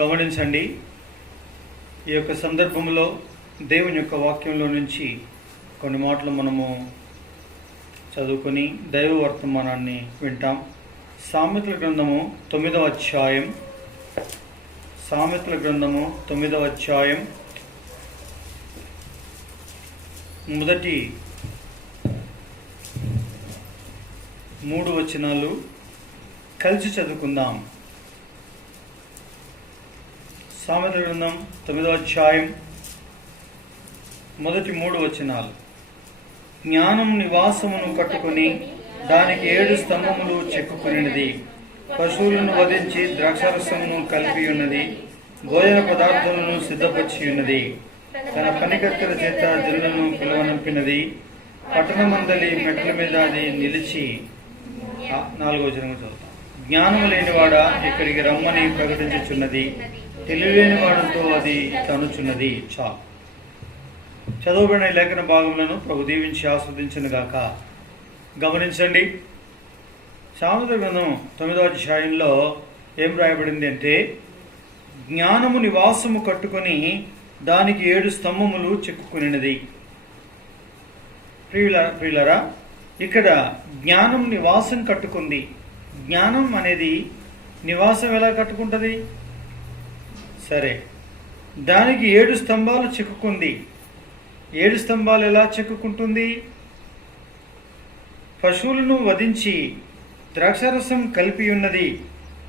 గమనించండి. ఈ యొక్క సందర్భంలో దేవుని యొక్క వాక్యంలో నుంచి కొన్ని మాటలు మనము చదువుకొని దైవ వర్తమానాన్ని వింటాం. సామెతల గ్రంథము 9వ అధ్యాయం. సామెతల గ్రంథము 9వ అధ్యాయం మొదటి 3 వచనాలు కలిసి చదువుకుందాం. సామెతల గ్రంథం 9వ అధ్యాయం మొదటి 3 వచనాలు. జ్ఞానం నివాసమును కట్టుకొని దానికి 7 స్తంభములు చెక్కుకునినది. పశువులను వధించి ద్రాక్షారసమును కలిపి ఉన్నది. భోజన పదార్థములను సిద్ధపరిచి ఉన్నది. తన పనికత్తెల చేత జనులను పిలువనంపినది. పట్టణమందలి మెట్ల మీద అది నిలిచి 4వ వచనం చదువుతాం. జ్ఞానము లేనివాడా ఇక్కడికి రమ్మని ప్రకటించుచున్నది. తెలియలేని వాడంతో అది తనుచున్నది. చాలు. చదవబడిన లేఖన భాగములను ప్రభు దీవించి ఆస్వాదించును గాక. గమనించండి, సామెతల గ్రంథం 9వ అధ్యాయంలో ఏం రాయబడింది అంటే, జ్ఞానము నివాసము కట్టుకొని దానికి 7 స్తంభములు చెక్కుకునినది. ప్రియులరా, ఇక్కడ జ్ఞానం నివాసం కట్టుకుంది. జ్ఞానం అనేది నివాసం ఎలా కట్టుకుంటుంది? సరే, దానికి 7 స్తంభాలు చెక్కుకుంది. 7 స్తంభాలు ఎలా చెక్కుకుంటుంది? పశువులను వధించి ద్రాక్షారసం కలిపి ఉన్నది.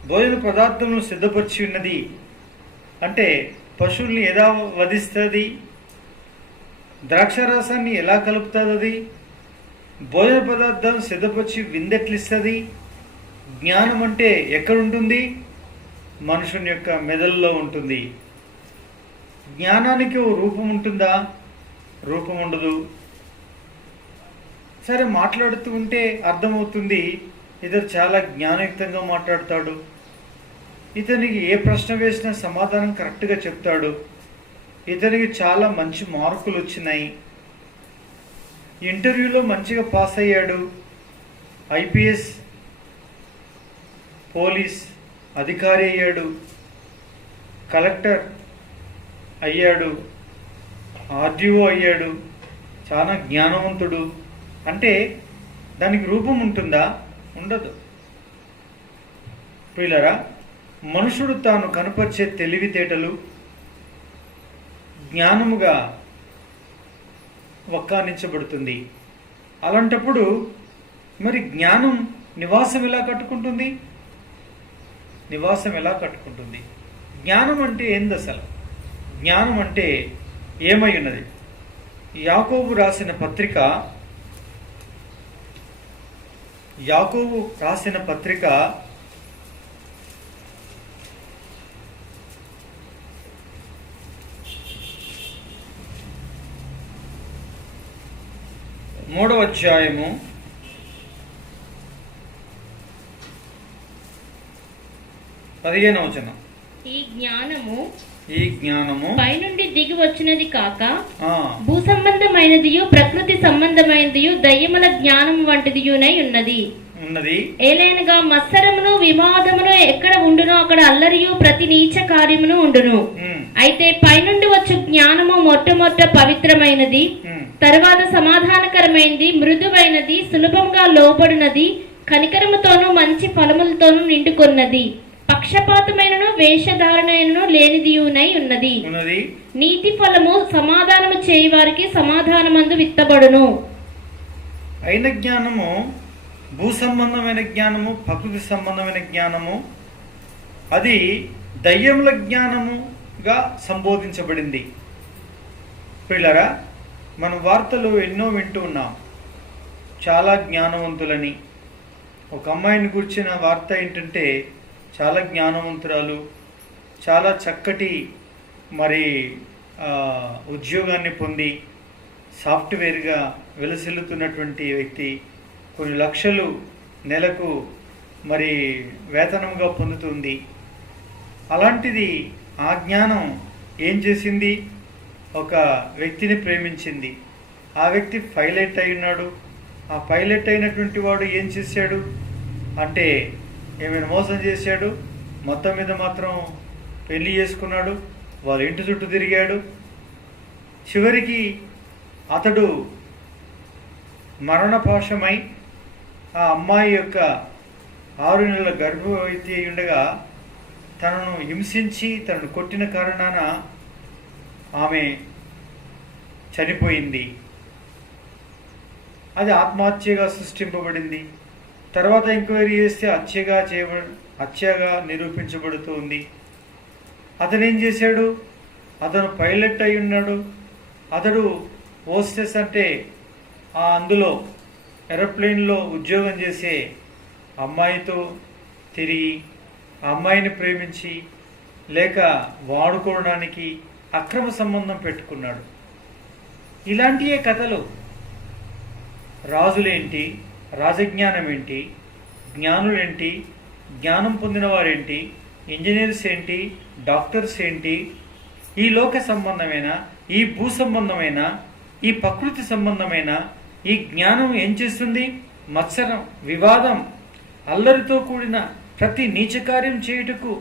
భోజన పదార్థములను సిద్ధపరిచి ఉన్నది. అంటే పశువుల్ని ఎలా వధిస్తుంది? ద్రాక్షారసాన్ని ఎలా కలుపుతుంది? అది భోజన పదార్థాలను సిద్ధపరిచి విందెట్లిస్తుంది. జ్ఞానం అంటే ఎక్కడుంటుంది? మనుషుని యొక్క మెదడులో ఉంటుంది. జ్ఞానానికి ఓ రూపం ఉంటుందా? రూపం ఉండదు. సరే, మాట్లాడుతూ ఉంటే అర్థమవుతుంది, ఇతడు చాలా జ్ఞానయుక్తంగా మాట్లాడతాడు, ఇతనికి ఏ ప్రశ్న వేసినా సమాధానం కరెక్ట్గా చెప్తాడు, ఇతనికి చాలా మంచి మార్కులు వచ్చినాయి, ఇంటర్వ్యూలో మంచిగా పాస్ అయ్యాడు, ఐపీఎస్ పోలీస్ అధికారి అయ్యాడు, కలెక్టర్ అయ్యాడు, ఆర్డీఓ అయ్యాడు, చాలా జ్ఞానవంతుడు అంటే దానికి రూపం ఉంటుందా? ఉండదు. ప్రియులారా, మనుషుడు తాను కనపరిచే తెలివితేటలు జ్ఞానముగా వక్కానించబడుతుంది. అలాంటప్పుడు మరి జ్ఞానం నివాసం ఎలా కట్టుకుంటుంది? నివాసం ఎలా కట్టుకుంటుంది? జ్ఞానం అంటే ఏంది అసలు? జ్ఞానం అంటే ఏమై ఉన్నది? యాకోబు రాసిన పత్రిక 3వ అధ్యాయము 15వ వచనం. ఈ జ్ఞానము పైనుండి దిగి వచ్చినది కాక భూ సంబంధమైనదియు ప్రకృతి సంబంధమైనదియు దయ్యముల జ్ఞానం వంటిదియునై ఉన్నది. ఏలైనగా మత్సరమును వివాదమును ఎక్కడ ఉండునో అక్కడ అల్లరియు ప్రతి నీచ కార్యమును ఉండును. అయితే పైనుండి వచ్చు జ్ఞానము మొట్టమొదట పవిత్రమైనది, తరువాత సమాధానకరమైనది, మృదువైనది, సులభంగా లోబడినది, కనికరముతోనూ మంచి ఫలములతోనూ నిండుకొన్నది, పక్షపాతమైనను వేషధారణను లేనిదియునై ఉన్నది. నీతి ఫలము సమాధానము చేయి వారికి సమాధానమందు విత్తబడును. అయిన జ్ఞానము భూ సంబంధమైన జ్ఞానము, ప్రకృతి సంబంధమైన జ్ఞానము, అది దయ్యముల జ్ఞానముగా సంబోధించబడింది. పిల్లరా, మన వార్తలు ఎన్నో వింటూ ఉన్నాం, చాలా జ్ఞానవంతులని. ఒక అమ్మాయిని గురించిన వార్త ఏంటంటే, చాలా జ్ఞానవంతురాలు, చాలా చక్కటి ఉద్యోగాన్ని పొంది సాఫ్ట్వేర్గా వెలసిల్లుతున్నటువంటి వ్యక్తి, కొన్ని లక్షలు నెలకు వేతనంగా పొందుతుంది. అలాంటిది ఆ జ్ఞానం ఏం చేసింది? ఒక వ్యక్తిని ప్రేమించింది. ఆ వ్యక్తి పైలట్ అయి ఉన్నాడు. ఆ పైలట్ అయినటువంటి వాడు ఏం చేశాడు అంటే ఏమైనా మోసం చేశాడు. మొత్తం మీద మాత్రం పెళ్లి చేసుకున్నాడు, వాళ్ళ ఇంటి చుట్టూ తిరిగాడు. చివరికి అతడు మరణపాశమై ఆ అమ్మాయి యొక్క 6 నెలల గర్భవతి అయి ఉండగా తనను హింసించి తనను కొట్టిన కారణాన ఆమె చనిపోయింది. అది ఆత్మహత్యగా సృష్టింపబడింది. తర్వాత ఎంక్వైరీ చేస్తే హత్యగా నిరూపించబడుతుంది. అతను ఏం చేశాడు? అతను పైలట్ అయి ఉన్నాడు. అతడు హోస్టెస్ అంటే అందులో ఏరోప్లేన్లో ఉద్యోగం చేసే అమ్మాయితో తిరిగి ఆ అమ్మాయిని ప్రేమించి లేక వాడుకోవడానికి అక్రమ సంబంధం పెట్టుకున్నాడు. ఇలాంటియే కథలు. రాజులేంటి, రాజజ్ఞానం ఏంటి, జ్ఞానులేంటి, జ్ఞానం పొందిన వారేంటి, ఇంజనీర్స్ ఏంటి, డాక్టర్స్ ఏంటి, ఈ లోక సంబంధమైన, ఈ భూ సంబంధమైన, ఈ ప్రకృతి సంబంధమైన ఈ జ్ఞానం ఏం చేస్తుంది? మత్సరం, వివాదం, అల్లరితో కూడిన ప్రతి నీచకార్యం చేయుటకు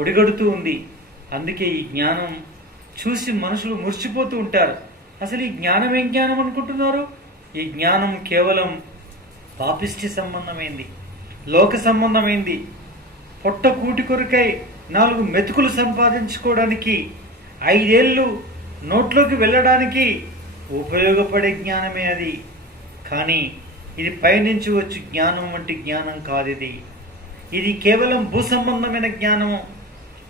ఒడిగడుతూ ఉంది. అందుకే ఈ జ్ఞానం చూసి మనుషులు మురిసిపోతూ ఉంటారు. అసలు ఈ జ్ఞానం ఏం జ్ఞానం అనుకుంటున్నారు? ఈ జ్ఞానం కేవలం పాపిష్టి సంబంధమైంది, లోక సంబంధమైంది. పొట్ట కూటి కొరకై 4 మెతుకులు సంపాదించుకోవడానికి, 5 ఏళ్ళు నోట్లోకి వెళ్ళడానికి ఉపయోగపడే జ్ఞానమే అది. కానీ ఇది పైనుంచి వచ్చి జ్ఞానం వంటి జ్ఞానం కాదు. ఇది కేవలం భూ సంబంధమైన జ్ఞానము,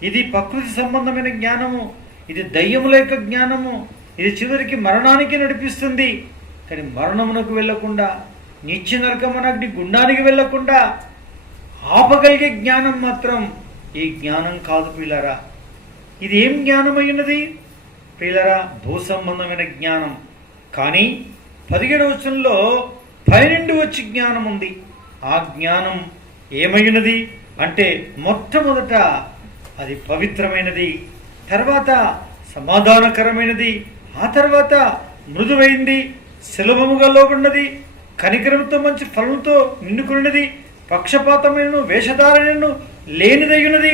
ఇది ప్రకృతి సంబంధమైన జ్ఞానము, ఇది దయ్యముల యొక్క జ్ఞానము. ఇది చివరికి మరణానికి నడిపిస్తుంది. కానీ మరణమునకు వెళ్లకుండా, నిత్య నరకమునగ్ని గుండానికి వెళ్లకుండా ఆపగలిగే జ్ఞానం మాత్రం ఈ జ్ఞానం కాదు ప్రియులారా. ఇది ఏం జ్ఞానమైనది ప్రియులారా? భూ సంబంధమైన జ్ఞానం. కానీ 17వ వచనంలో పైనుండి వచ్చి జ్ఞానం ఉంది. ఆ జ్ఞానం ఏమైనది అంటే మొట్టమొదట అది పవిత్రమైనది, తర్వాత సమాధానకరమైనది, ఆ తర్వాత మృదువైంది, సులభముగా లోబడినది, కనికరంతో మంచి ఫలంతో నిండుకున్నది, పక్షపాతమైన వేషధారణను లేనిదయ్యున్నది,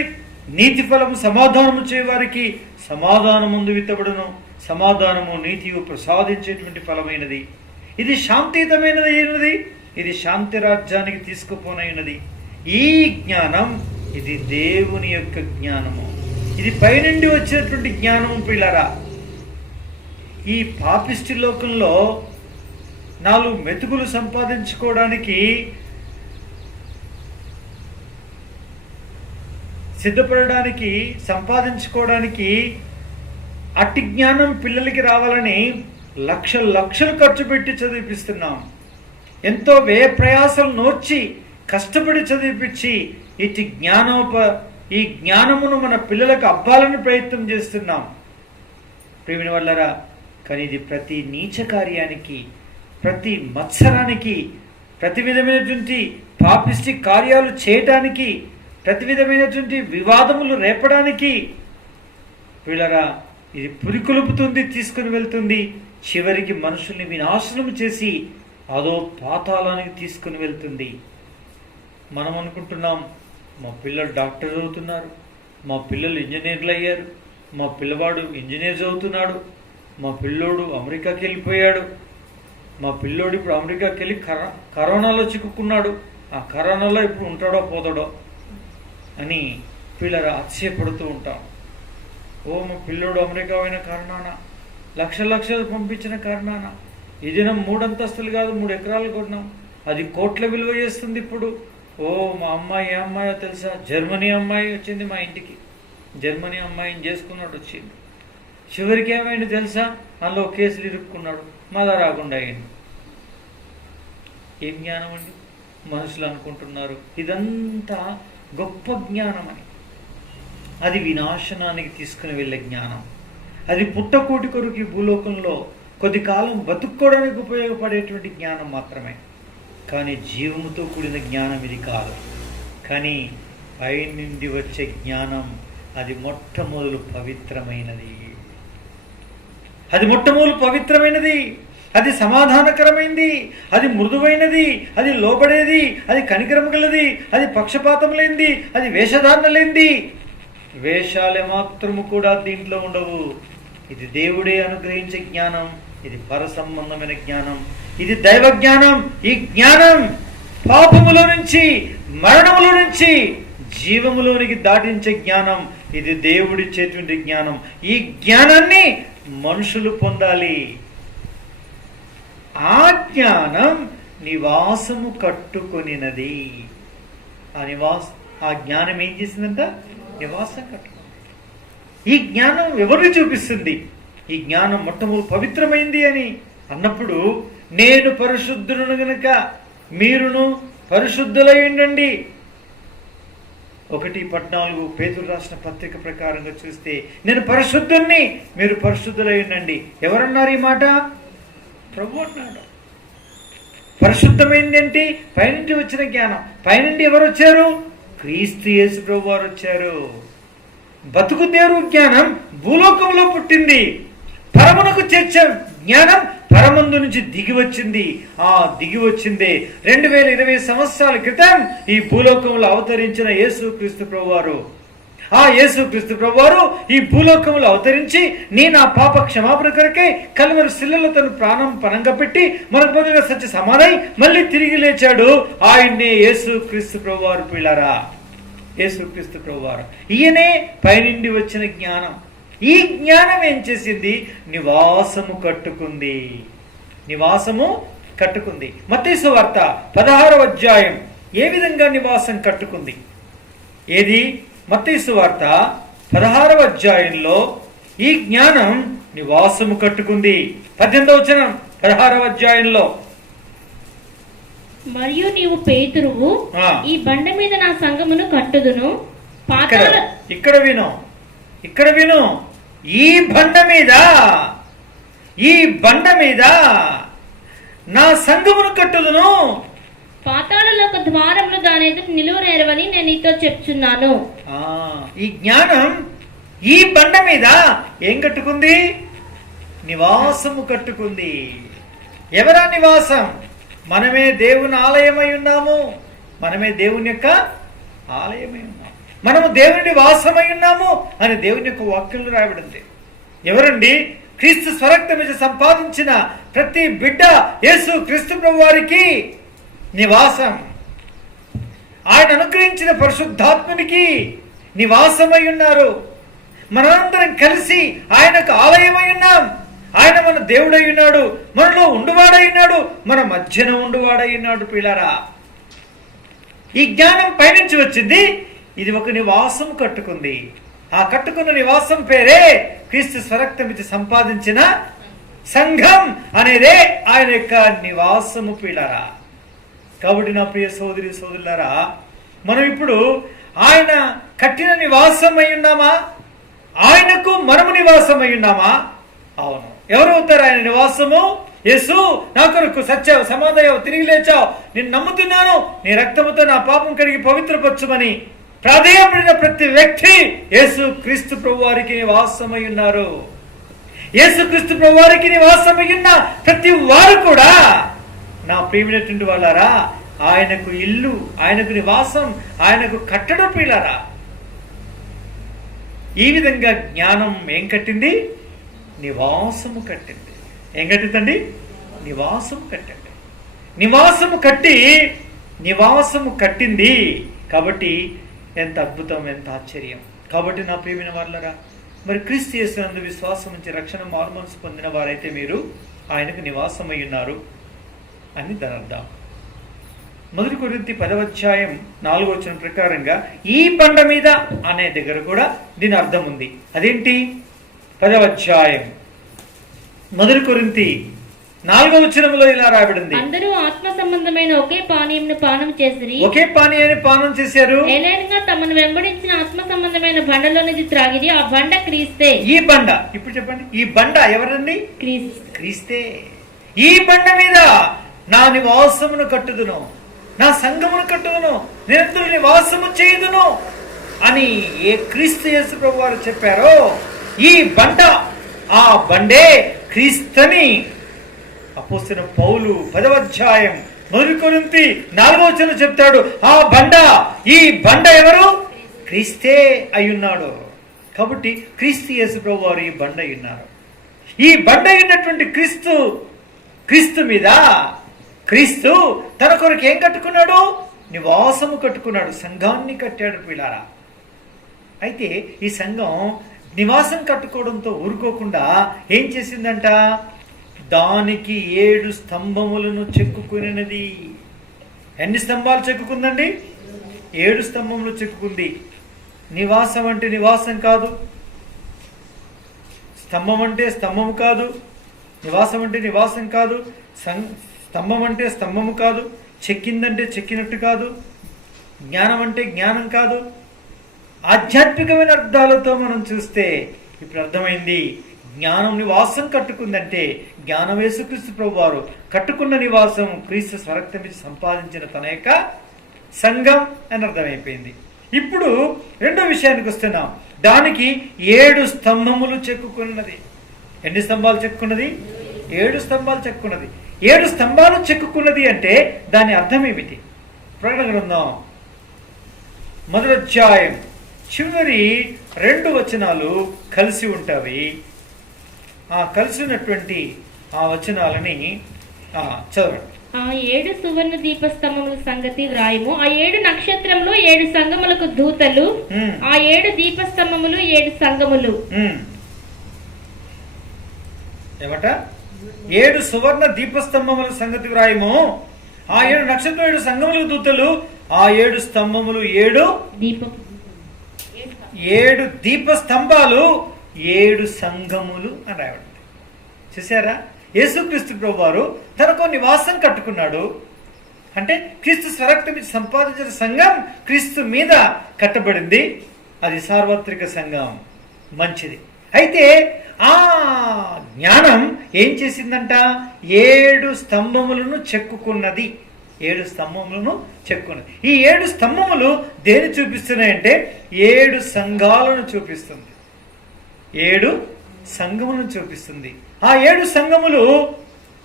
నీతి ఫలము సమాధానము చేయవారికి సమాధానముందు విత్తబడును, సమాధానము నీతియు ప్రసాదించేటువంటి ఫలమైనది. ఇది శాంతియుతమైనది అయినది, ఇది శాంతి రాజ్యానికి తీసుకుపోనైనది. ఈ జ్ఞానం ఇది దేవుని యొక్క జ్ఞానము, ఇది పైనుండి వచ్చినటువంటి జ్ఞానము ప్రియులారా. ఈ పాపిష్టి లోకంలో 4 మెతుకులు సంపాదించుకోవడానికి సిద్ధపడడానికి, సంపాదించుకోవడానికి అట్టి జ్ఞానం పిల్లలకి రావాలని లక్షలు ఖర్చు పెట్టి చదివిపిస్తున్నాం. ఎంతో వ్యయ ప్రయాసాలు నోర్చి కష్టపడి చదివిపించి ఈ జ్ఞానమును మన పిల్లలకు అబ్బాలని ప్రయత్నం చేస్తున్నాం ప్రియమైన వాళ్ళరా. కానీ ఇది ప్రతి నీచ కార్యానికి, ప్రతి మత్సరానికి, ప్రతి విధమైనటువంటి పాపిష్టి కార్యాలు చేయటానికి, ప్రతి విధమైనటువంటి వివాదములు రేపడానికి వీళ్ళరా ఇది పురికొలుపుతుంది, తీసుకుని వెళ్తుంది. చివరికి మనుషుల్ని వినాశనం చేసి అదో పాతాళానికి తీసుకుని వెళ్తుంది. మనం అనుకుంటున్నాం మా పిల్లలు డాక్టర్ చదువుతున్నారు, మా పిల్లలు ఇంజనీర్లు అయ్యారు, మా పిల్లవాడు ఇంజనీర్ చదువుతున్నాడు, మా పిల్లోడు అమెరికాకి వెళ్ళిపోయాడు, మా పిల్లోడు ఇప్పుడు అమెరికాకి వెళ్ళి కరోనాలో చిక్కుకున్నాడు, ఆ కరోనాలో ఇప్పుడు ఉంటాడో పోతాడో అని పిల్లలు అతిశయపడుతూ ఉంటాం. ఓ మా పిల్లోడు అమెరికా అయిన కారణాన, లక్షలు పంపించిన కారణాన ఈ దినం 3 అంతస్తులు కాదు 3 ఎకరాలు కొన్నాం, అది కోట్ల విలువ చేస్తుంది ఇప్పుడు. ఓ మా అమ్మాయి ఏ అమ్మాయో తెలుసా? జర్మనీ అమ్మాయి వచ్చింది మా ఇంటికి, జర్మనీ అమ్మాయిని చేసుకున్నాడు, వచ్చింది. చివరికి ఏమైంది తెలుసా? అందులో కేసులు ఇరుక్కున్నాడు, మళ్ళా రాకుండా అయ్యింది. ఏం జ్ఞానం అండి? మనుషులు అనుకుంటున్నారు ఇదంతా గొప్ప జ్ఞానం అని. అది వినాశనానికి తీసుకుని వెళ్ళే జ్ఞానం. అది పుట్టకోటి కొరకు ఈ భూలోకంలో కొద్ది కాలం బతుక్కోవడానికి ఉపయోగపడేటువంటి జ్ఞానం మాత్రమే. కానీ జీవముతో కూడిన జ్ఞానం ఇది కాదు. కానీ పై నుండి వచ్చే జ్ఞానం అది మొట్టమొదలు పవిత్రమైనది, అది మొట్టమొదలు పవిత్రమైనది, అది సమాధానకరమైనది, అది మృదువైనది, అది లోబడేది, అది కనికరం గలది, అది పక్షపాతం లేనిది, అది వేషధారణ లేనిది. వేషాలు మాత్రము కూడా దీంట్లో ఉండవు. ఇది దేవుడే అనుగ్రహించే జ్ఞానం, ఇది పర సంబంధమైన జ్ఞానం, ఇది దైవ జ్ఞానం. ఈ జ్ఞానం పాపములో నుంచి, మరణములో నుంచి జీవములోనికి దాటించే జ్ఞానం. ఇది దేవుడి చేతి జ్ఞానం. ఈ జ్ఞానాన్ని మనుషులు పొందాలి. ఆ జ్ఞానం నివాసము కట్టుకొనినది. ఆ జ్ఞానం ఏం చేసిందంట? నివాసం కట్టుకుంది. ఈ జ్ఞానం ఎవరిని చూపిస్తుంది? ఈ జ్ఞానం మొట్టమొదటి పవిత్రమైంది అని అన్నప్పుడు, నేను పరిశుద్ధులను గనుక మీరును పరిశుద్ధులై ఉండండి. 1:14 పేతురు రాసిన పత్రిక ప్రకారంగా చూస్తే, నేను పరిశుద్ధుణ్ణి, మీరు పరిశుద్ధులై ఉండండి. ఎవరన్నారు ఈ మాట? ప్రభు అన్నాడు. పరిశుద్ధమైంది ఏంటి? పైనుండి వచ్చిన జ్ఞానం. పైనుండి ఎవరు వచ్చారు? క్రీస్తు యేసు ప్రభు వారు వచ్చారు. బతుకు దేవుడు జ్ఞానం భూలోకంలో పుట్టింది. పరమునకు చేర్చే జ్ఞానం పరమందు నుంచి దిగి వచ్చింది. ఆ దిగి వచ్చిందే 2020 సంవత్సరాల క్రితం ఈ భూలోకంలో అవతరించిన యేసు క్రీస్తు ప్రభువారు. ఆ యేసు క్రీస్తు ప్రభువారు ఈ భూలోకంలో అవతరించి, నేను ఆ పాప క్షమాపణ కొరకై కలువరి శిలలో తను ప్రాణం పణంగా పెట్టి మనకు బదులుగా సత్య సమాధై మళ్ళీ తిరిగి లేచాడు. ఆయన్నే యేసు క్రీస్తు ప్రభువారు. పిల్లారా, యేసు క్రీస్తు ప్రభువారు. ఈయనే పైనుండి వచ్చిన జ్ఞానం. ఈ జ్ఞానం ఏం చేసింది? నివాసము కట్టుకుంది. నివాసము కట్టుకుంది. మత్తయి సువార్త 16వ అధ్యాయం ఏ విధంగా నివాసం కట్టుకుంది? ఏది? మత్తయి సువార్త 16వ అధ్యాయంలో ఈ జ్ఞానం నివాసము కట్టుకుంది. 18వ వచనం 16వ అధ్యాయంలో, మరియు నీవు పేతురువు, ఈ బండ మీద నా సంఘమును కట్టుదును. ఇక్కడ విను, ఇక్కడ విను. ఈ బండ మీద నా సంఘమును కట్టుదును. పాతాళలోక ద్వారములు దాని ఎదుట నిలువనేరవని నేను నీతో చెప్తున్నాను. ఈ జ్ఞానం ఈ బండ మీద ఏం కట్టుకుంది? నివాసము కట్టుకుంది. ఎవరా నివాసం? మనమే దేవుని ఆలయమై ఉన్నాము. మనమే దేవుని యొక్క ఆలయమై ఉన్నాము. మనము దేవుని వాసమై ఉన్నాము అని దేవుని యొక్క వాక్యంలో రాయబడింది. ఎవరండి? క్రీస్తు స్వరక్తం మీద సంపాదించిన ప్రతి బిడ్డ యేసు క్రీస్తు ప్రభు వారికి నివాసం. ఆయన అనుగ్రహించిన పరిశుద్ధాత్మునికి నివాసమై ఉన్నారు. మనందరం కలిసి ఆయనకు ఆలయమై ఉన్నాం. ఆయన మన దేవుడై ఉన్నాడు, మనలో ఉండువాడై ఉన్నాడు, మన మధ్యన ఉండువాడై ఉన్నాడు. పిల్లరా, ఈ జ్ఞానం పైనుంచి వచ్చింది. ఇది ఒక నివాసం కట్టుకుంది. ఆ కట్టుకున్న నివాసం పేరే క్రీస్తు స్వరక్తం ఇచ్చి సంపాదించిన సంఘం అనేదే ఆయన యొక్క నివాసము. పిల్లరా, కాబట్టి నా ప్రియ సోదరి సోదరులారా, మనం ఇప్పుడు ఆయన కట్టిన నివాసం అయి ఉన్నామా? ఆయనకు మనము నివాసం అయి ఉన్నామా? అవును. ఎవరవుతారు ఆయన నివాసము? యేసు, నా కొరకు సత్యావు, సమాధయావు, తిరిగి లేచావు, నేను నమ్ముతున్నాను, నీ రక్తముతో నా పాపం కడిగి పవిత్రపరచుమని ప్రాధేయపడిన ప్రతి వ్యక్తి యేసు క్రీస్తు ప్రభు వారికి నివాసమై ఉన్నారు. యేసు క్రీస్తు ప్రభు వారికి నివాసమై ఉన్న ప్రతి వారు కూడా నా ప్రియమైనటువంటి వాళ్ళారా, ఆయనకు ఇల్లు, ఆయనకు నివాసం, ఆయనకు కట్టడం. పిల్లారా, ఈ విధంగా జ్ఞానం ఏం కట్టింది? నివాసము కట్టింది. ఏం కట్టిందండి? నివాసము కట్టింది. నివాసము కట్టింది. కాబట్టి ఎంత అద్భుతం, ఎంత ఆశ్చర్యం. కాబట్టి నా ప్రియమైన వాళ్ళరా, మరి క్రీస్తు యేసునందు విశ్వాసం నుంచి రక్షణ మారుమనసు పొందిన వారైతే మీరు ఆయనకు నివాసమై ఉన్నారు అని దాని అర్థం. 1 కొరింథీ 10వ అధ్యాయం 4వ వచనం ప్రకారంగా ఈ బండ మీద అనే దగ్గర కూడా దీని అర్థం ఉంది. అదేంటి? 10వ అధ్యాయం 1 కొరింథీ 4వ వచనంలో ఇలా రాయబడింది, అందరూ ఆత్మ సంబంధమైన ఒకే పానీయంను పానం చేసిరి. ఒకే పానీయాన్ని పానం చేశారు. ఏలైనగా తమను వెంబడించిన ఆత్మ సంబంధమైన బండలోనిది త్రాగిరి. ఆ బండ క్రీస్తే. ఈ బండ, ఇప్పుడు చెప్పండి, ఈ బండ ఎవరండి? క్రీస్తే. ఈ బండ మీద నా నివాసమును కట్టుదును, నా సంఘమును కట్టుదును, నిరంతరం నివాసము చేయుదును అని ఏ క్రీస్తు యేసు ప్రభు వారు చెప్పారో, ఈ బండ, ఆ బండే క్రీస్తుని అపోస్తలుడైన పౌలు 10వ అధ్యాయం 1 కొరింథీ 4వ వచనంలో చెప్తాడు. ఆ బండ, ఈ బండ ఎవరు? క్రీస్తే అయ్యున్నాడు. కాబట్టి క్రీస్తు యేసు ప్రభు వారు ఈ బండ అయ్యున్నారు. ఈ బండ అయినటువంటి క్రీస్తు మీద క్రీస్తు తన కొరకు ఏం కట్టుకున్నాడు? నివాసము కట్టుకున్నాడు, సంఘాన్ని కట్టాడు పిల్లారా. అయితే ఈ సంఘం నివాసం కట్టుకోవడంతో ఊరుకోకుండా ఏం చేసిందంట? దానికి 7 స్తంభములను చెక్కుకున్నది. ఎన్ని స్తంభాలు చెక్కుకుందండి? 7 స్తంభములు చెక్కుకుంది. నివాసం అంటే నివాసం కాదు, స్తంభం అంటే స్తంభం కాదు, నివాసం అంటే నివాసం కాదు, స్తంభం అంటే స్తంభము కాదు, చెక్కిందంటే చెక్కినట్టు కాదు, జ్ఞానం అంటే జ్ఞానం కాదు. ఆధ్యాత్మికమైన అర్థాలతో మనం చూస్తే ఇప్పుడు అర్థమైంది. జ్ఞానం నివాసం కట్టుకుందంటే జ్ఞానం యేసుక్రీస్తు ప్రభు వారు కట్టుకున్న నివాసం క్రీస్తు స్వరక్తమిచ్చి సంపాదించిన తన యొక్క సంఘం అని అర్థమైపోయింది. ఇప్పుడు రెండో విషయానికి వస్తున్నాం. దానికి 7 స్తంభములు చెక్కుకున్నది. ఎన్ని స్తంభాలు చెక్కున్నది? 7 స్తంభాలు చెక్కున్నది. 7 స్తంభాలు చెక్కుకున్నది అంటే దాని అర్థం ఏమిటి? ప్రకటన గ్రంథం 1వ అధ్యాయం చివరి 2 వచనాలు కలిసి ఉంటాయి. ఆ కలిసి ఉన్నటువంటి ఆ వచనాలని చదవండి. ఆ 7 సువర్ణ దీపస్తంభముల సంగతి వ్రాయము. ఆ 7 నక్షత్రములు 7 సంఘములకు దూతలు. ఆ 7 దీపస్తంభములు 7 సంఘములు. ఏమట? 7 సువర్ణ దీపస్తంభముల సంగతి వ్రాయము. ఆ 7 నక్షత్రం 7 సంఘములకు దూతలు. ఆ 7 స్తంభములు 7 దీపస్తంభాలు 7 సంఘములు అని రాయబడింది. చూసారా? యేసుక్రీస్తు ప్రభు వారు తనకు నివాసం కట్టుకున్నాడు. అంటే క్రీస్తు స్వరక్తం సంపాదించిన సంఘం క్రీస్తు మీద కట్టబడింది. అది సార్వత్రిక సంఘం, మంచిది. అయితే ఆ జ్ఞానం ఏం చేసిందంట? 7 స్తంభములను చెక్కుకున్నది. 7 స్తంభములను చెక్కున్నది. ఈ 7 స్తంభములు దేని చూపిస్తున్నాయంటే 7 సంఘాలను చూపిస్తుంది. 7 సంఘములను చూపిస్తుంది. ఆ 7 సంఘములు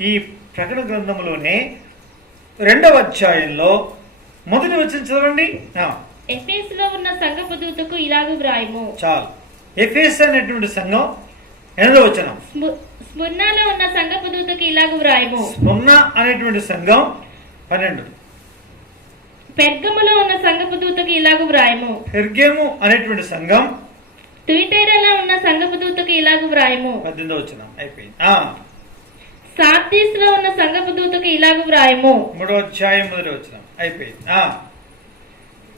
ఈ ప్రకటన గ్రంథంలోనే 2వ అధ్యాయంలో 1వ వచనం చదవండి. ఎఫెసులో ఉన్న సంఘపు దూతకు ఇలాగు వ్రాయము. చాలు. ఎఫెసు అనేటువంటి సంఘం 8వ వచనం. స్ముర్నాలో ఉన్న సంఘపు దూతకు ఇలాగు వ్రాయము. స్ముర్నా అనేటువంటి సంఘం 12. పెర్గములో ఉన్న సంఘపు దూతకు ఇలాగు వ్రాయము. పెర్గము అనేటువంటి సంఘం. తుయితైరలో ఉన్న సంఘపు దూతకు ఇలాగు వ్రాయము. 18వ వచనం అయిపోయింది. సార్దీస్ లో ఉన్న సంఘపు దూతకు ఇలాగు వ్రాయము. 3వ అధ్యాయం 1వ వచనం అయిపోయింది.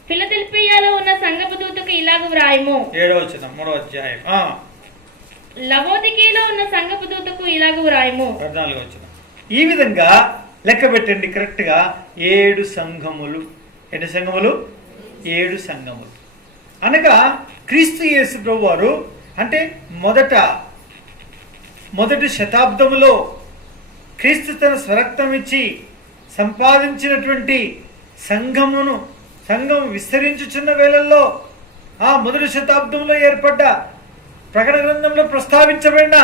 ఫిలదెల్ఫియాలో ఉన్న సంఘపు దూతకు ఇలాగు వ్రాయము. 7వ వచనం 3వ అధ్యాయం. లవోదికీలో ఉన్న సంఘపు దూతకు ఇలాగు వ్రాయము. 14వ వచనం. ఈ విధంగా లెక్క పెట్టండి కరెక్ట్ గా. 7 సంఘములు. ఎన్ని సంఘములు? 7 సంఘములు. అనగా క్రీస్తు యేసు ప్రభు వారు అంటే మొదటి శతాబ్దములో క్రీస్తు తన స్వరక్తం ఇచ్చి సంపాదించినటువంటి సంఘం విస్తరించుచున్న వేళల్లో ఆ మొదటి శతాబ్దంలో ఏర్పడ్డ ప్రకటన గ్రంథంలో ప్రస్తావించబడిన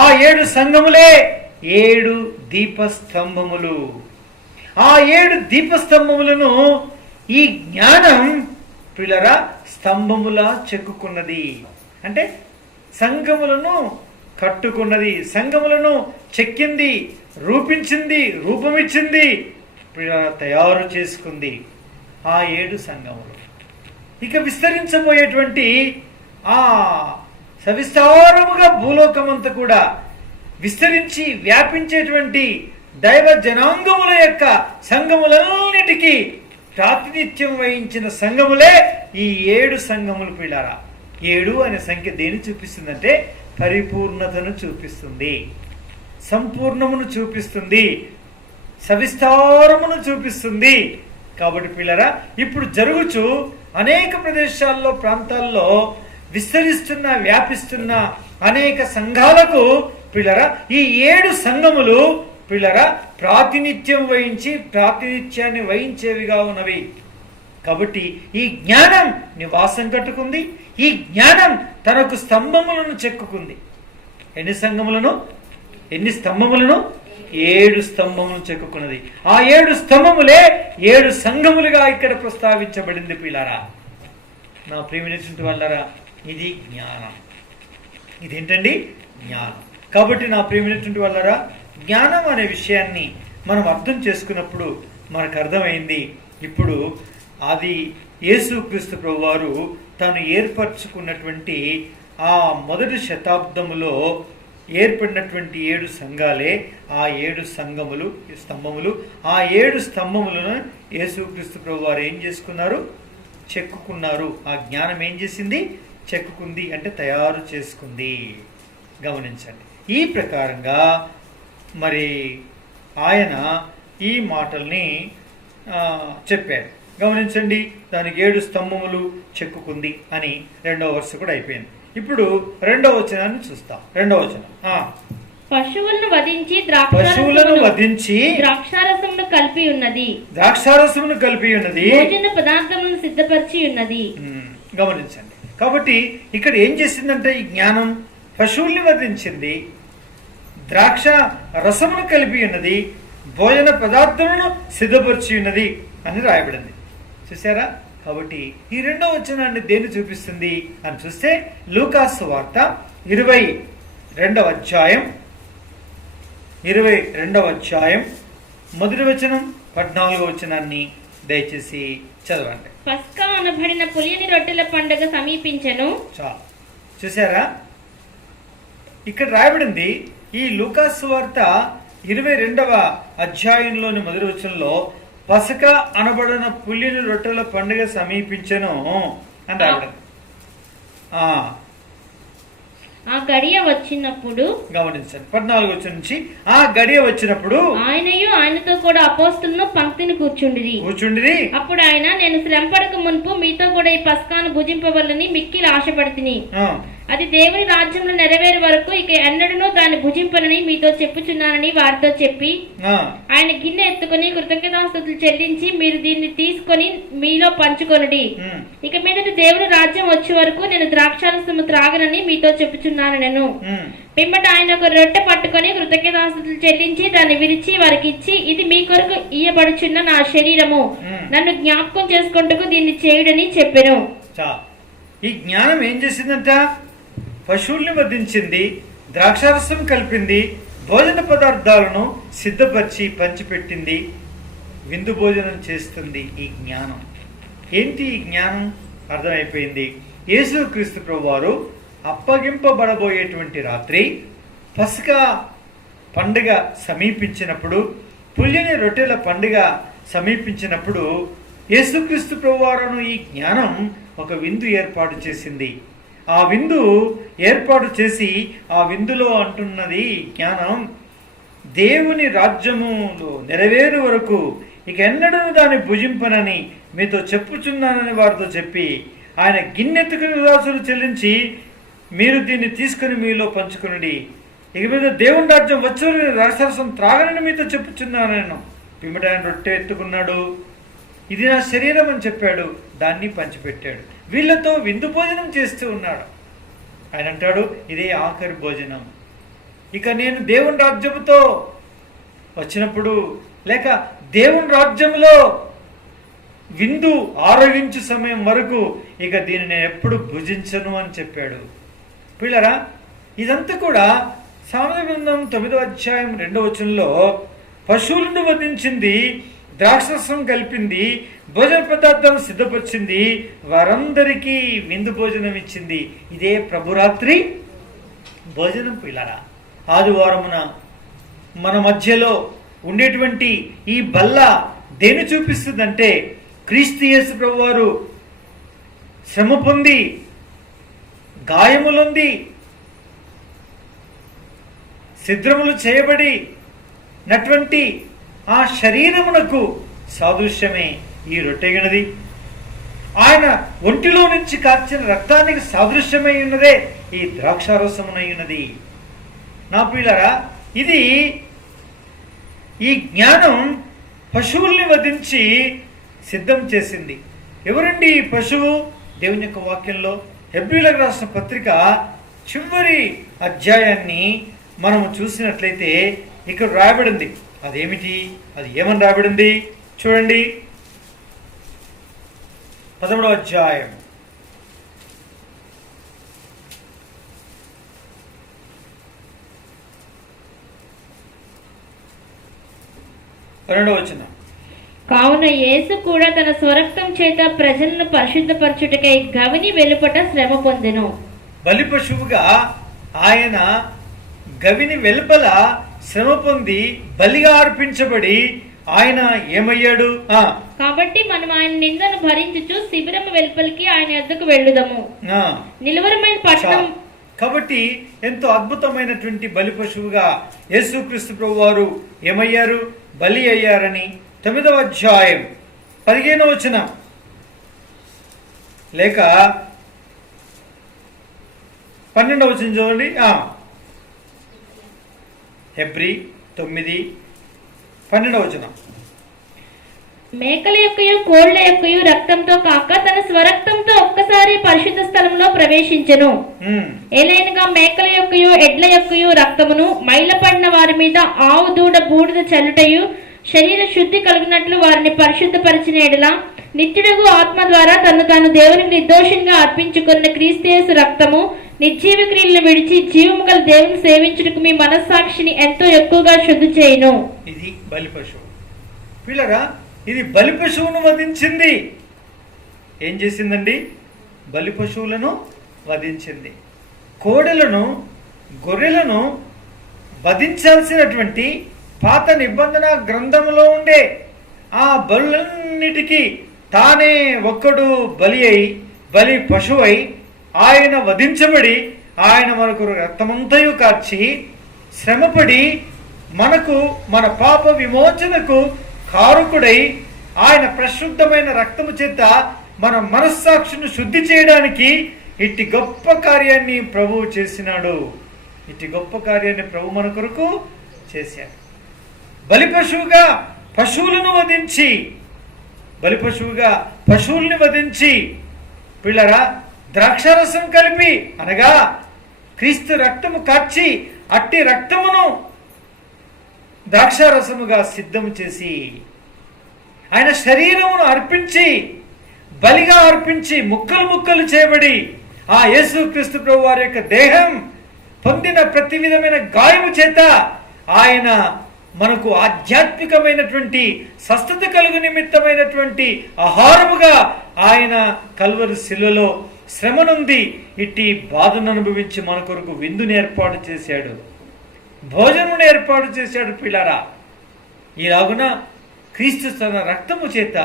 ఆ 7 సంఘములే 7 దీపస్తంభములు. ఆ 7 దీపస్తంభములను ఈ జ్ఞానం పిల్లరా స్తంభములా చెక్కుకున్నది. అంటే సంఘములను కట్టుకున్నది, సంఘములను చెక్కింది, రూపించింది, రూపమిచ్చింది, తయారు చేసుకుంది. ఆ 7 సంఘములు ఇక విస్తరించబోయేటువంటి ఆ సవిస్తారముగా భూలోకమంతా కూడా విస్తరించి వ్యాపించేటువంటి దైవ జనాంగముల యొక్క సంఘములన్నిటికీ ప్రాతినిధ్యం వహించిన సంఘములే ఈ 7 సంఘములు పిల్లారా. 7 అనే సంఖ్య దేని చూపిస్తుందంటే పరిపూర్ణతను చూపిస్తుంది, సంపూర్ణమును చూపిస్తుంది, సవిస్తారమును చూపిస్తుంది. కాబట్టి పిల్లరా ఇప్పుడు జరుగుచు అనేక ప్రదేశాల్లో ప్రాంతాల్లో విస్తరిస్తున్న వ్యాపిస్తున్న అనేక సంఘాలకు పిల్లరా ఈ 7 సంఘములు పిల్లరా ప్రాతినిధ్యం వహించి ప్రాతినిధ్యాన్ని వహించేవిగా ఉన్నవి. కాబట్టి ఈ జ్ఞానం నివాసం కట్టుకుంది. ఈ జ్ఞానం తనకు స్తంభములను చెక్కుకుంది. ఎన్ని స్తంభములను? 7 స్తంభములను చెక్కుకున్నది. ఆ 7 స్తంభములే 7 సంఘములుగా ఇక్కడ ప్రస్తావించబడింది పిల్లారా. నా ప్రియమైనటువంటి వాళ్ళరా, ఇది జ్ఞానం. ఇదేంటండి? జ్ఞానం. కాబట్టి నా ప్రియమైనటువంటి వాళ్ళరా, జ్ఞానం అనే విషయాన్ని మనం అర్థం చేసుకున్నప్పుడు మనకు అర్థమైంది. ఇప్పుడు అది యేసుక్రీస్తు ప్రభువారు తాను ఏర్పరచుకున్నటువంటి ఆ మొదటి శతాబ్దములో ఏర్పడినటువంటి 7 సంఘాలే ఆ 7 స్తంభములు. ఆ 7 స్తంభములను యేసుక్రీస్తు ప్రభువారు ఏం చేసుకున్నారు? చెక్కుకున్నారు. ఆ జ్ఞానం ఏం చేసింది? చెక్కుకుంది, అంటే తయారు చేసుకుంది. గమనించండి. ఈ ప్రకారంగా మరి ఆయన ఈ మాటల్ని చెప్పాడు. గమనించండి. దానికి 7 స్తంభములు చెక్కుకుంది అని 2వ వరుస కూడా అయిపోయింది. ఇప్పుడు 2వ వచనాన్ని చూస్తాం. 2వ వచనం, పశువులను వధించి ద్రాక్షారసమును కలిపి ఉన్నది, భోజన పదార్థములను సిద్ధపరిచి ఉన్నది. గమనించండి. కాబట్టి ఇక్కడ ఏం చేసిందంటే ఈ జ్ఞానం పశువుల్ని వధించింది, ద్రాక్ష రసమును కలిపి ఉన్నది, భోజన పదార్థములను సిద్ధపరిచి ఉన్నది అని రాయబడింది. చూసారా? కాబట్టి ఈ 2వ వచనాన్ని దేన్ని చూపిస్తుంది అని చూస్తే లూకాసు వార్త 22వ అధ్యాయం మొదటి వచనం 14వ వచనాన్ని దయచేసి చదవండి. పస్కా అనబడిన పులియని రొట్టెల పండుగ సమీపించెను. చాలు. చూసారా? ఇక్కడ రాయబడింది ఈ లూకాసు వార్త 22వ అధ్యాయంలోని మొదటి వచనంలో పసకా అనబడిన పులిని రొట్టెల పండుగ సమీపించెను అని రాయబడింది. ఆ గడియ వచ్చినప్పుడు, గమనించండి 14వ వచనం నుంచి, ఆ గడియ వచ్చినప్పుడు ఆయనయు ఆయనతో కూడా అపోస్తలును పంక్తిని కూర్చుండిరి. అప్పుడు ఆయన, నేను శ్రమపడక మునుపు మీతో కూడా ఈ పస్కాను భుజింపవలని మిక్కిలి ఆశపడితిని. అది దేవుని రాజ్యంలో నెరవేరు వరకు ఇక ఎన్నడూ దాన్ని భుజింపనని మీతో చెప్పుచున్నానని వారితో చెప్పి, ఆయన గిన్నె ఎత్తుకుని కృతజ్ఞతాస్తుతులు చెల్లించి, మీరు దీన్ని తీసుకొని మీలో పంచుకొనుడి. ఇక మీదట దేవుని రాజ్యం వచ్చే వరకు నేను ద్రాక్షారసము త్రాగనని మీతో చెప్పుచున్నాను నేను. పిమ్మట ఆయన ఒక రొట్టె పట్టుకొని కృతజ్ఞతాస్తుతులు చెల్లించి దాన్ని విరిచి వారికి ఇచ్చి, ఇది మీ కొరకు ఇయ్యబడుచున్న నా శరీరము, నన్ను జ్ఞాపకం చేసుకుంటూ దీన్ని చేయుడని చెప్పెను. ఈ జ్ఞానం ఏం చేసిందంట? పశువుల్ని వధించింది, ద్రాక్షారసం కలిపింది, భోజన పదార్థాలను సిద్ధపరిచి పంచిపెట్టింది, విందు భోజనం చేస్తుంది. ఈ జ్ఞానం ఏంటి? ఈ జ్ఞానం అర్థమైపోయింది. యేసుక్రీస్తు ప్రభువారు అప్పగింపబడబోయేటువంటి రాత్రి పస్కా పండుగ సమీపించినప్పుడు, పులియని రొట్టెల పండుగ సమీపించినప్పుడు యేసుక్రీస్తు ప్రభువారును ఈ జ్ఞానం ఒక విందు ఏర్పాటు చేసింది. ఆ విందు ఏర్పాటు చేసి ఆ విందులో అంటున్నది జ్ఞానం, దేవుని రాజ్యములో నెరవేరు వరకు ఇక ఎన్నడూ దాన్ని భుజింపనని మీతో చెప్పుచున్నానని వారితో చెప్పి, ఆయన గిన్నెత్తుకుని దాసులు చెల్లించి, మీరు దీన్ని తీసుకుని మీలో పంచుకునండి. ఇక మీద దేవుని రాజ్యం వచ్చే రసరసం త్రాగనని మీతో చెప్పుచున్నాను నేను. పిమ్మట ఆయన రొట్టె ఎత్తుకున్నాడు, ఇది నా శరీరం అని చెప్పాడు, దాన్ని పంచిపెట్టాడు, వీళ్ళతో విందు భోజనం చేస్తూ ఉన్నాడు. ఆయన అంటాడు, ఇదే ఆఖరి భోజనం. ఇక నేను దేవుని రాజ్యముతో వచ్చినప్పుడు, లేక దేవుని రాజ్యంలో విందు ఆరగించు సమయం వరకు ఇక దీన్ని నేను ఎప్పుడు భుజించను అని చెప్పాడు. పిల్లరా, ఇదంతా కూడా సామెతల గ్రంథం 9వ అధ్యాయం 2వ వచనంలో పశువులను వధించింది, ద్రాక్షరసం కలిపింది, భోజన పదార్థాలను సిద్ధపరిచింది, వారందరికీ విందు భోజనం ఇచ్చింది. ఇదే ప్రభురాత్రి భోజనం. పిల్లరా, ఆదివారమున మన మధ్యలో ఉండేటువంటి ఈ బల్ల దేని చూపిస్తుందంటే, క్రీస్తు యేసు ప్రభువారు శ్రమ పొంది, గాయములొంది, ఛిద్రములు చేయబడి నటువంటి ఆ శరీరమునకు సాదృశ్యమే ఈ రొట్టెగినది. ఆయన ఒంటిలో నుంచి కార్చిన రక్తానికి సాదృశ్యమై ఉన్నదే ఈ ద్రాక్షారసమునై ఉన్నది. నా పిల్లరా, ఇది ఈ జ్ఞానం పశువుల్ని వధించి సిద్ధం చేసింది. ఎవరండి ఈ పశువు? దేవుని యొక్క వాక్యంలో హెబ్రీయులకు రాసిన పత్రిక చివరి అధ్యాయాన్ని మనము చూసినట్లయితే ఇక్కడ రాయబడింది. అదేమిటి? అది ఏమని రాయబడింది చూడండి. 11వ అధ్యాయం 12వ వచనం. కావున యేసు కూడా తన స్వరక్తం చేత ప్రజలను పరిశుద్ధపరచుటకై గవిని వెలుపట శ్రమ పొందెను. బలి పశువుగా ఆయన గవిని వెలుపల శ్రమ పొంది బలిగా అర్పించబడి ఆయన ఏమయ్యాడు? కాబట్టి మనం ఆయన నిందను భరించుచు శిబిరము వెలుపలికి ఆయన యొద్దకు వెళ్ళుదము. నిలువరమైన పట్టణం. కాబట్టి ఎంతో అద్భుతమైనటువంటి బలి పశువుగా యేసుక్రీస్తు ప్రభు వారు ఏమయ్యారు? బలి అయ్యారని 9వ అధ్యాయం 15వ వచనం లేక 12వ వచనం చూడండి. హెబ్రీ 9:12వ వచనం. మేకల యొక్కయు కోళ్ల యొక్కయు రక్తంతో కాక తన స్వరక్తంతో ఒక్కసారి పరిశుద్ధ స్థలంలో ప్రవేశించెను. ఏలైనగా మేకల యొక్కయు ఎడ్ల యొక్కయు రక్తమును మైలపడిన వారి మీద ఆవు దూడ బూడిద చల్లుటయు శరీర శుద్ధి కలిగినట్లు వారిని పరిశుద్ధపరిచిన ఎడల నిత్యుడగు ఆత్మ ద్వారా తను తాను దేవునికి నిర్దోషంగా అర్పించుకున్న క్రీస్తు రక్తము నిర్జీవ క్రియలను విడిచి జీవము గల దేవుని సేవించుటకు మీ మనస్సాక్షిని ఎంతో ఎక్కువగా శుద్ధి చేయును. ఇది బలి పశువు. పిల్లరా, ఇది బలి పశువును వధించింది. ఏం చేసిందండి? బలి పశువులను వధించింది. కోడెలను గొర్రెలను వధించాల్సినటువంటి పాత నిబంధన గ్రంథంలో ఉండే ఆ బలులన్నిటికీ తానే ఒక్కడు బలి పశువై ఆయన వధించబడి ఆయన మనకు రక్తమంతయు కార్చి శ్రమపడి మనకు మన పాప విమోచనకు కారకుడై ఆయన ప్రశుద్ధమైన రక్తము చేత మన మనస్సాక్షిని శుద్ధి చేయడానికి ఇట్టి గొప్ప కార్యాన్ని ప్రభువు చేసినాడు. ఇట్టి గొప్ప కార్యాన్ని ప్రభు మన కొరకు చేశాడు. బలి పశువుగా పశువులను వధించి పశువుల్ని వధించి పిల్లరా ద్రాక్షారసం కలిపి అనగా క్రీస్తు రక్తము కార్చి అట్టి రక్తమును ద్రాక్షారసముగా సిద్ధము చేసి ఆయన శరీరమును అర్పించి బలిగా అర్పించి ముక్కలు చేయబడి ఆ యేసుక్రీస్తు ప్రభు వారి యొక్క దేహం పొందిన ప్రతి విధమైన గాయము చేత ఆయన మనకు ఆధ్యాత్మికమైనటువంటి స్వస్థత కలుగు నిమిత్తమైనటువంటి ఆహారముగా ఆయన కల్వరి శిలువలో శ్రమనుంది ఇట్టి బాధను అనుభవించి మన కొరకు విందుని ఏర్పాటు చేశాడు, భోజనమును ఏర్పాటు చేశాడు. పిల్లరా, ఈలాగున క్రీస్తు తన రక్తము చేత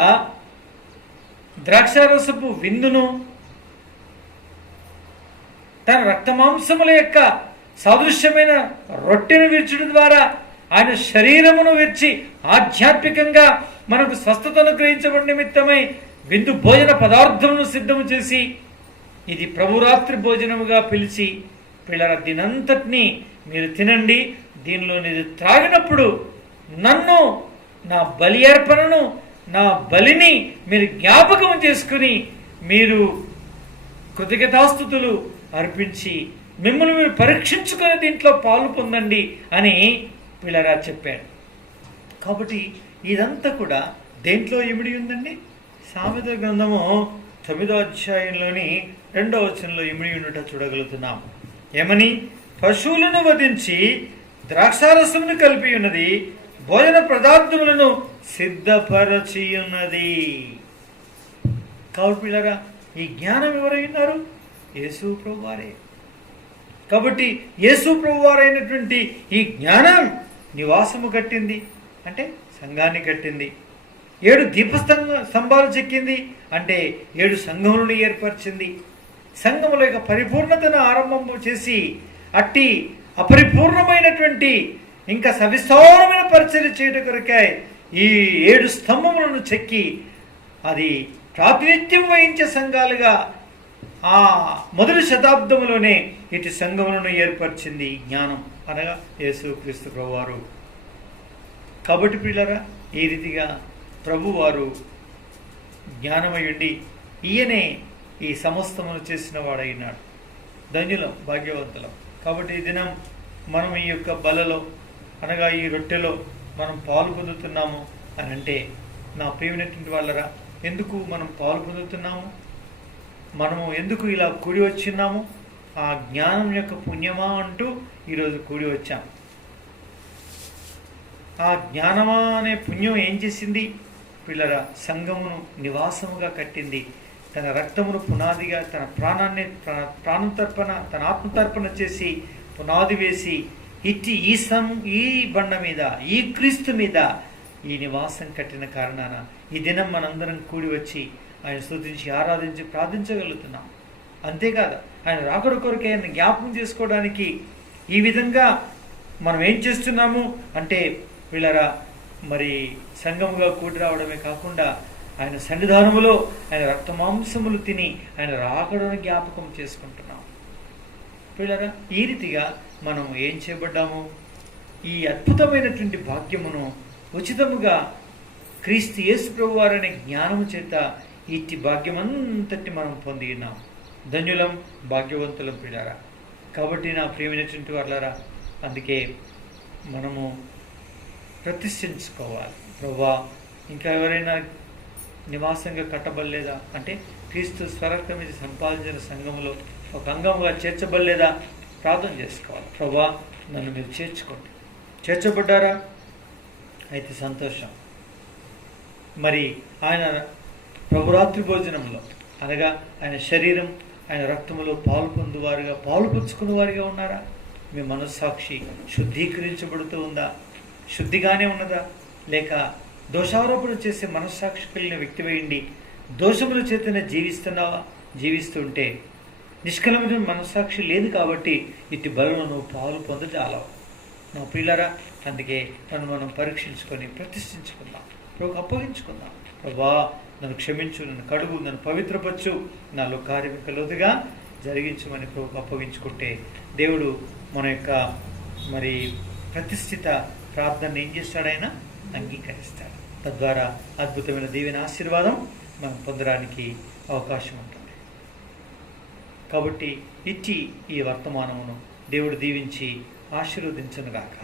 ద్రాక్షారసపు విందును తన రక్తమాంసముల యొక్క సాదృశ్యమైన రొట్టెను విర్చడం ద్వారా ఆయన శరీరమును విర్చి ఆధ్యాత్మికంగా మనకు స్వస్థతను గ్రహించబడి నిమిత్తమై విందు భోజన పదార్థమును సిద్ధము చేసి ఇది ప్రభురాత్రి భోజనముగా పిలిచి పిల్లల దినంతటినీ మీరు తినండి, దీనిలో ఇది త్రాగినప్పుడు నన్ను నా బలి అర్పణను నా బలిని మీరు జ్ఞాపకం చేసుకుని మీరు కృతజ్ఞతాస్తుతులు అర్పించి మిమ్మల్ని మీరు పరీక్షించుకొని దీంట్లో పాలు పొందండి అని పిల్లరా చెప్పాడు. కాబట్టి ఇదంతా కూడా దేంట్లో ఇమిడి ఉందండి? సామెతల గ్రంథము 9వ అధ్యాయంలోని 2వ వచనంలో ఇమిడి ఉన్నట చూడగలుగుతున్నాం. ఏమని? పశువులను వధించి ద్రాక్షారసమును కలిపి ఉన్నది, భోజన పదార్థములను సిద్ధపరచి ఉన్నది. కాబట్టి పిల్లరా, ఈ జ్ఞానం ఎవరై ఉన్నారు? యేసు ప్రభువారే. కాబట్టి యేసు ప్రభువారైనటువంటి ఈ జ్ఞానం నివాసము కట్టింది, అంటే సంఘాన్ని కట్టింది. 7 దీపస్తంభాలు చెక్కింది, అంటే 7 సంఘములను ఏర్పరిచింది. సంఘముల యొక్క పరిపూర్ణతను ఆరంభం చేసి అట్టి అపరిపూర్ణమైనటువంటి ఇంకా సవిస్తారమైన పరిచర్య చేయడం కొరకై ఈ 7 స్తంభములను చెక్కి అది ప్రాతినిధ్యం వహించే సంఘాలుగా ఆ మొదటి శతాబ్దంలోనే ఇటు సంఘములను ఏర్పరిచింది జ్ఞానం, అనగా యేసుక్రీస్తు ప్రభువారు. కాబట్టి పిల్లరా, ఈ రీతిగా ప్రభువారు జ్ఞానమయుండి ఈయనే ఈ సమస్తమును చేసిన వాడైనాడు. ధన్యులం, భాగ్యవంతులం. కాబట్టి ఈ దినం మనం ఈ యొక్క బలలో అనగా ఈ రొట్టెలో మనం పాలు పొందుతున్నాము అని అంటే, నా ప్రియమైనటువంటి వాళ్ళరా, ఎందుకు మనం పాలు పొందుతున్నాము? మనము ఎందుకు ఇలా కూడి వచ్చిన్నాము? ఆ జ్ఞానం యొక్క పుణ్యమా అంటూ ఈరోజు కూడి వచ్చాం. ఆ జ్ఞానమా అనే పుణ్యం ఏం చేసింది? పిల్లల సంఘమును నివాసముగా కట్టింది. తన రక్తమును పునాదిగా, తన ప్రాణాన్ని ప్రాణతర్పణ, తన ఆత్మతర్పణ చేసి పునాది వేసి ఇట్టి ఈ బండ మీద, ఈ క్రీస్తు మీద ఈ నివాసం కట్టిన కారణాన ఈ దినం మనందరం కూడి వచ్చి ఆయన స్తుతించి ఆరాధించి ప్రార్థించగలుగుతున్నాం. అంతేకాదు, ఆయన రాకడ కొరకే ఆయన జ్ఞాపకం చేసుకోవడానికి ఈ విధంగా మనం ఏం చేస్తున్నాము అంటే వీళ్ళరా మరి సంఘముగా కూడి రావడమే కాకుండా ఆయన సన్నిధానములో ఆయన రక్తమాంసములు తిని ఆయన రాకడను జ్ఞాపకం చేసుకుంటున్నాం. వీళ్ళరా ఈ రీతిగా మనం ఏం చేయబడ్డాము? ఈ అద్భుతమైనటువంటి భాగ్యమును ఉచితముగా క్రీస్తు యేసు ప్రభు వారనే జ్ఞానము చేత ఇట్టి భాగ్యమంతటి మనం పొంది ఉన్నాం. ధన్యులం, భాగ్యవంతులం పిల్లారా. కాబట్టి నా ప్రియమైనటువంటి వాళ్ళారా, అందుకే మనము ప్రతిష్ఠించుకోవాలి. ప్రభువా, ఇంకా ఎవరైనా నివాసంగా కట్టబడలేదా అంటే క్రీస్తు స్వరక్తం మీద సంపాదించిన సంఘంలో ఒక అంగంగా చేర్చబడలేదా? ప్రార్థన చేసుకోవాలి. ప్రభువా, నన్ను మీరు చేర్చుకోండి. చేర్చబడ్డారా? అయితే సంతోషం. మరి ఆయన ప్రభురాత్రి భోజనంలో అనగా ఆయన శరీరం, ఆయన రక్తములో పాలు పుచ్చుకున్న వారిగా ఉన్నారా? మీ మనస్సాక్షి శుద్ధీకరించబడుతూ ఉందా? శుద్ధిగానే ఉన్నదా? లేక దోషారోపణ చేసే మనస్సాక్షి కలిగిన వ్యక్తివైండి దోషముల చేతనే జీవిస్తున్నావా? జీవిస్తుంటే నిష్కలమైన మనస్సాక్షి లేదు కాబట్టి ఇటు బలంలో నువ్వు పాలు పొందజాలవు. నా పిల్లరా, అందుకే మనం పరీక్షించుకొని ప్రతిష్ఠించుకుందాం, ప్రభుకు అప్పగించుకుందాం. ప్రభా, నన్ను క్షమించు, నన్ను కడుగు, నన్ను పవిత్రపరచు, నాలో కార్యమికలుగా జరిగించమని ప్రభుకు అప్పగించుకుంటే దేవుడు మన యొక్క మరి ప్రతిష్ఠిత ప్రార్థన ఏం చేస్తాడైనా అంగీకరిస్తాడు. తద్వారా అద్భుతమైన దీవెన ఆశీర్వాదం మనం పొందడానికి అవకాశం ఉంటుంది. కాబట్టి ఇచ్చి ఈ వర్తమానమును దేవుడు దీవించి ఆశీర్వదించునుగాక.